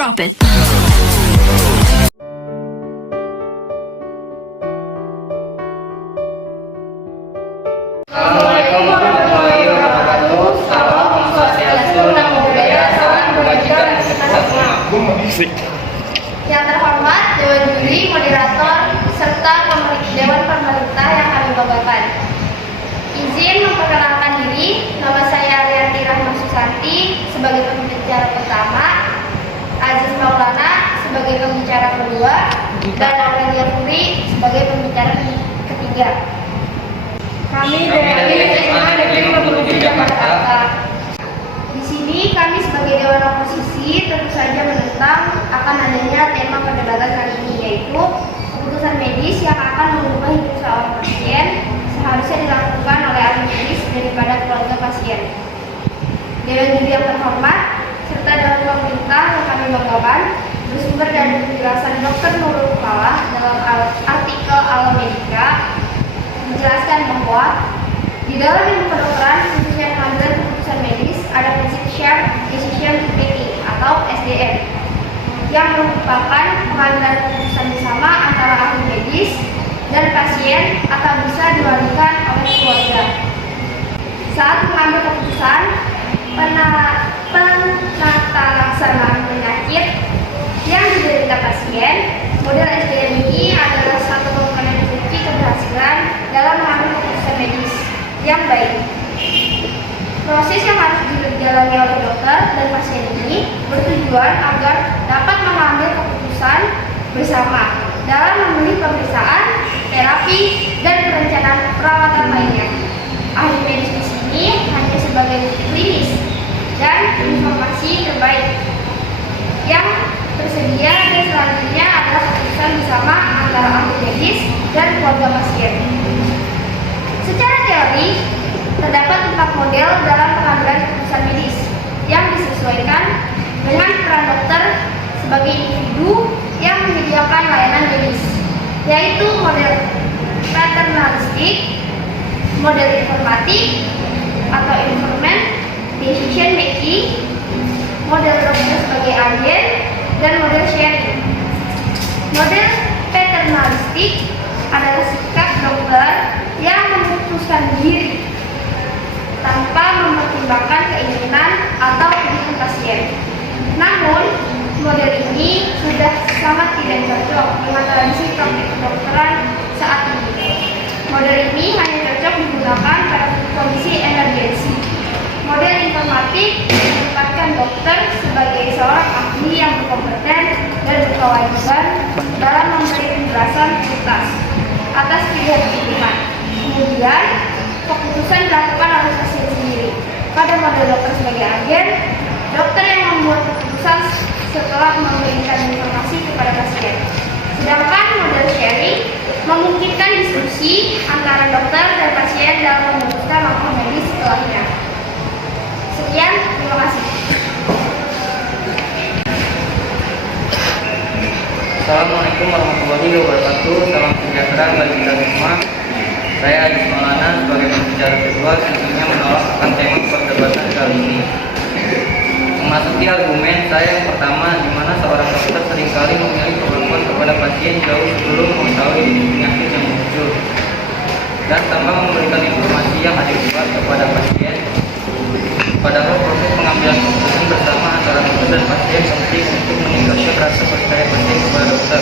Drop it. Assalamualaikum warahmatullahi wabarakatuh. Salam, Om Swastiastu, Namo Buddhaya, salam kebajikan untuk kita semua. Yang terhormat Dewan Juri, Moderator, serta Dewan Pemerintah yang kami banggakan. Izin memperkenalkan diri, nama saya Arianti Rahma Susanti sebagai pembicara pertama, Aziz Maulana sebagai pembicara kedua, dan Aurelia Puri sebagai pembicara ketiga. Kami dari SMA Negeri 57 Jakarta. Di sini kami sebagai Dewan Oposisi tentu saja menentang akan adanya tema perdebatan kali ini, yaitu keputusan medis yang akan mengubah hidup seorang pasien seharusnya dilakukan oleh ahli medis daripada keluarga pasien. Dewan Juri yang terhormat serta Dewan Pemerintah yang kami banggakan bersumber dari penjelasan Dr. Nurul Falah dalam artikel Alam Medika menjelaskan bahwa di dalam ilmu kedokteran khususnya pengambilan keputusan medis ada prinsip shared decision making atau SDM yang merupakan pengambilan keputusan bersama antara ahli medis dan pasien atau bisa diwariskan oleh keluarga. Saat mengambil keputusan penata laksanaan penyakit yang diderita pasien, model SDM ini adalah satu komponen kunci keberhasilan dalam mengambil keputusan medis yang baik. Proses yang harus dijalani oleh dokter dan pasien ini bertujuan agar dapat mengambil keputusan bersama dalam memilih pemeriksaan, terapi, dan perencanaan perawatan lainnya. Ahli medis di sini hanya sebagai bukti klinis dan informasi terbaik yang tersedia, dan selanjutnya adalah keputusan bersama antara ahli medis dan keluarga pasien. Secara teori, terdapat 4 model dalam pengambilan keputusan medis yang disesuaikan dengan peran dokter sebagai individu yang menyediakan layanan medis, yaitu model paternalistik, model informatif atau informant decision making, model dokter sebagai agen, dan model sharing. Model paternalistik adalah sikap dokter yang memutuskan diri tanpa mempertimbangkan keinginan atau kebutuhan pasien. Namun, model ini sudah sangat tidak cocok dengan tradisi praktik kedokteran saat ini. Model ini hanya cocok digunakan pada kondisi emergensi. Model informatif menempatkan dokter sebagai seorang ahli yang berkompeten dan berkewajiban dalam memberi penjelasan tuntas atas pilihan-pilihan. Kemudian, keputusan dilakukan oleh pasien sendiri. Pada model dokter sebagai agen, dokter yang membuat keputusan setelah memberikan informasi kepada pasien. Sedangkan model sharing memungkinkan diskusi antara dokter dan pasien dalam memutuskan langkah medis setelahnya. Sekian, terima kasih. Assalamualaikum warahmatullahi wabarakatuh. Salam sejahtera bagi kita semua. Saya Aziz Maulana sebagai pembicara kedua tentunya menolak akan tema perdebatan kali ini. Memasuki argumen saya yang pertama, di mana seorang dokter seringkali memilih perlakuan kepada pasien jauh sebelum mengetahui penyakit yang muncul, dan tanpa memberikan informasi yang adekuat kepada pasien. Padahal proses pengambilan keputusan bersama antara dokter dan pasien penting untuk meningkatkan rasa percaya pasien kepada dokter,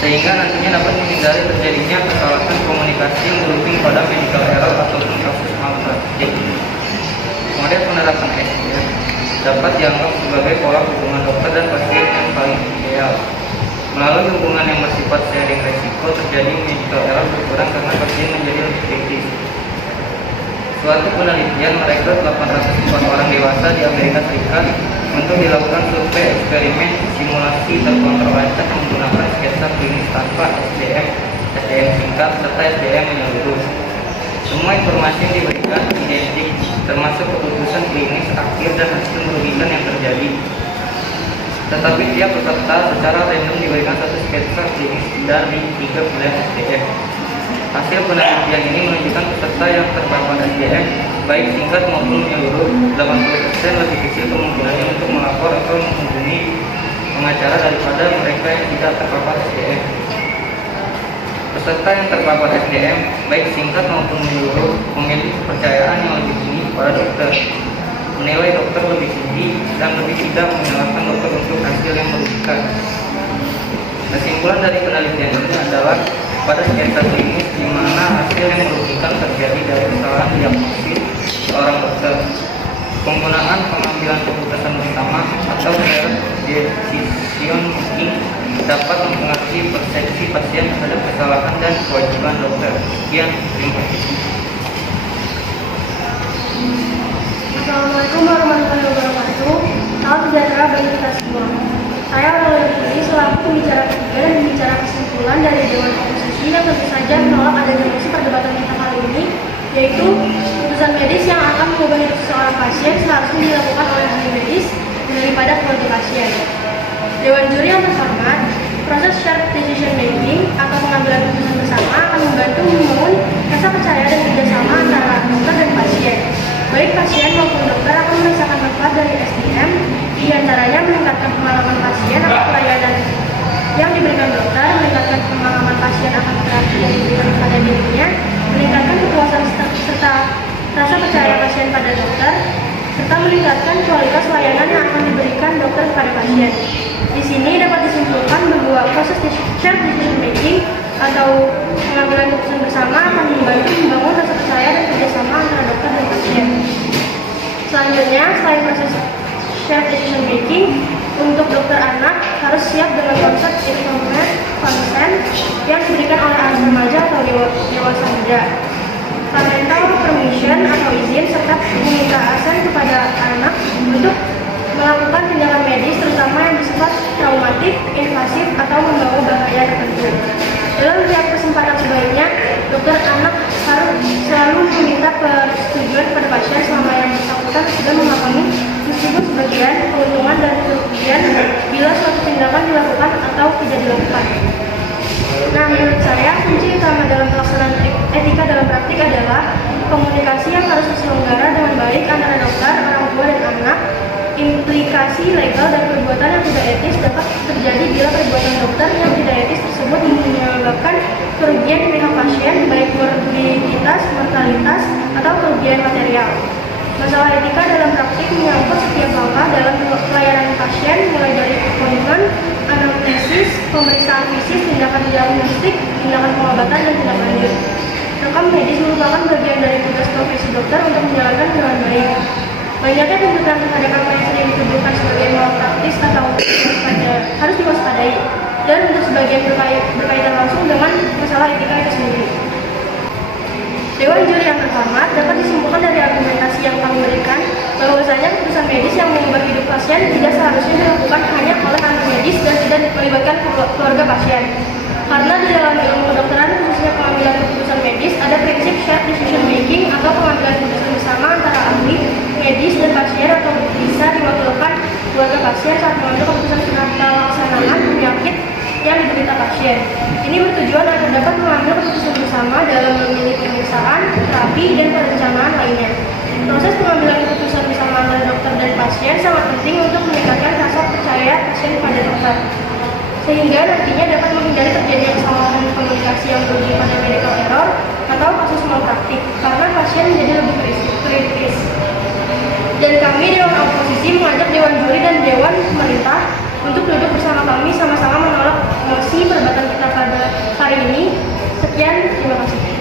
sehingga nantinya dapat menghindari terjadinya kesalahan komunikasi yang berujung pada medical error ataupun kasus malpraktik. Model penerapan SDM dapat dianggap sebagai pola hubungan dokter dan pasien yang paling ideal. Melalui hubungan yang bersifat sharing resiko, terjadi medical error berkurang karena pasien menjadi lebih kritis. Suatu penelitian merekrut 804 orang dewasa di Amerika Serikat untuk dilakukan survei eksperimen simulasi terkontrol acak menggunakan sketsa klinis tanpa SDM singkat, serta SDM menyeluruh. Semua informasi yang diberikan identik, termasuk keputusan klinis akhir dan hasil merugikan yang terjadi. Tetapi tiap peserta secara random diberikan satu sketsa klinis dari 3 pilihan SDM. Hasil penelitian ini menunjukkan peserta yang terpapar SDM baik singkat maupun menyeluruh 80% lebih kecil kemungkinannya untuk melapor atau menghubungi pengacara daripada mereka yang tidak terpapar SDM. Peserta yang terpapar SDM, baik singkat maupun menyeluruh, memiliki kepercayaan yang lebih tinggi kepada dokter, menilai dokter lebih tinggi, dan lebih tidak menyalahkan dokter untuk hasil yang merugikan. Kesimpulan dari penelitian ini adalah pada skema klinis di mana hasil yang merugikan terjadi dari kesalahan diagnosis seorang dokter. Penggunaan pengambilan keputusan bersama atau self decision making dapat mempengaruhi persepsi pasien terhadap kesalahan dan kewajiban dokter. Sekian, terima kasih. Assalamualaikum warahmatullahi wabarakatuh. Salam sejahtera bagi kita semua. Saya Laura Putri selaku pembicara ketiga dan pembicara kesimpulan dari Dewan Oposisi yang tentu saja menolak adanya mosi perdebatan kita kali ini, yaitu keputusan medis yang akan mengubah hidup seorang pasien seharusnya dilakukan oleh ahli medis daripada keluarga pasien. Dewan juri yang terhormat, proses shared decision making atau pengambilan keputusan bersama akan membantu membangun rasa percaya dan kerjasama antara dokter dan pasien. Baik pasien maupun dokter akan merasakan manfaat dari SDM, diantaranya meningkatkan pengalaman pasien akan pelayanan yang diberikan dokter, meningkatkan pengalaman pasien akan terapi yang diberikan pada dirinya, meningkatkan kepuasan serta rasa percaya pasien pada dokter, serta meningkatkan kualitas layanan yang akan diberikan dokter kepada pasien. Di sini dapat disimpulkan bahwa proses shared decision making atau pengambilan keputusan bersama akan membantu membangun rasa percaya dan kerjasama antara dokter dan pasien. Selanjutnya, selain proses shared decision making, untuk dokter anak harus siap dengan konsep informed consent yang diberikan oleh anak remaja atau dewasa muda. Parental permission atau izin serta meminta aksen kepada anak untuk melakukan tindakan medis terutama yang bersifat traumatik, invasif atau membawa bahaya tertentu. Dalam setiap kesempatan sebaiknya, dokter anak harus selalu meminta persetujuan kepada pasien selama yang bersangkutan sudah memahami meskipun sebagian keuntungan dan kerugian bila suatu tindakan dilakukan atau tidak dilakukan. Nah, menurut saya kunci utama dalam pelaksanaan etika dalam praktik adalah komunikasi yang harus terselenggara dengan baik antara dokter, orang tua, dan anak. Implikasi legal dan perbuatan yang tidak etis dapat terjadi bila perbuatan dokter yang tidak etis tersebut menyebabkan kerugian di pihak pasien, baik morbiditas, mortalitas, atau kerugian material. Masalah etika dalam praktik menyangkut setiap langkah dalam pelayanan pasien, mulai dari appointment, anamnesis, pemeriksaan fisik, tindakan diagnostik, tindakan pengobatan, dan tindak lanjut. Rekam medis merupakan bagian dari tugas profesi dokter untuk menjalankan dengan baik. Banyaknya tuntutan terhadap apa yang sering dituduhkan sebagai malpraktis atau harus diwaspadai, dan untuk sebagian berkaitan langsung dengan masalah etika itu sendiri. Dewan juri yang terhormat, dapat disimpulkan dari argumentasi yang kami berikan bahwasanya keputusan medis yang mengubah hidup pasien tidak seharusnya dilakukan hanya oleh ahli medis dan tidak melibatkan keluarga pasien. Karena di dalam ilmu kedokteran, khususnya pengambilan keputusan medis, ada prinsip shared decision making atau pengambilan keputusan bersama antara ahli medis dan pasien atau bisa diwakilkan keluarga pasien saat mengambil keputusan tentang pelaksanaan penyakit yang diderita pasien. Ini bertujuan agar dapat mengambil keputusan bersama dalam memilih pemeriksaan, terapi, dan perencanaan lainnya. Proses pengambilan keputusan bersama antara dokter dan pasien sangat penting untuk meningkatkan rasa percaya pasien pada dokter, sehingga nantinya dapat menghindari terjadinya kesalahan komunikasi yang berujung pada medical error atau kasus malpraktik, karena pasien menjadi lebih kritis. Dan kami Dewan Oposisi mengajak Dewan Juri dan Dewan Pemerintah untuk duduk bersama kami sama-sama menolak mosi perdebatan kita pada hari ini. Sekian, terima kasih.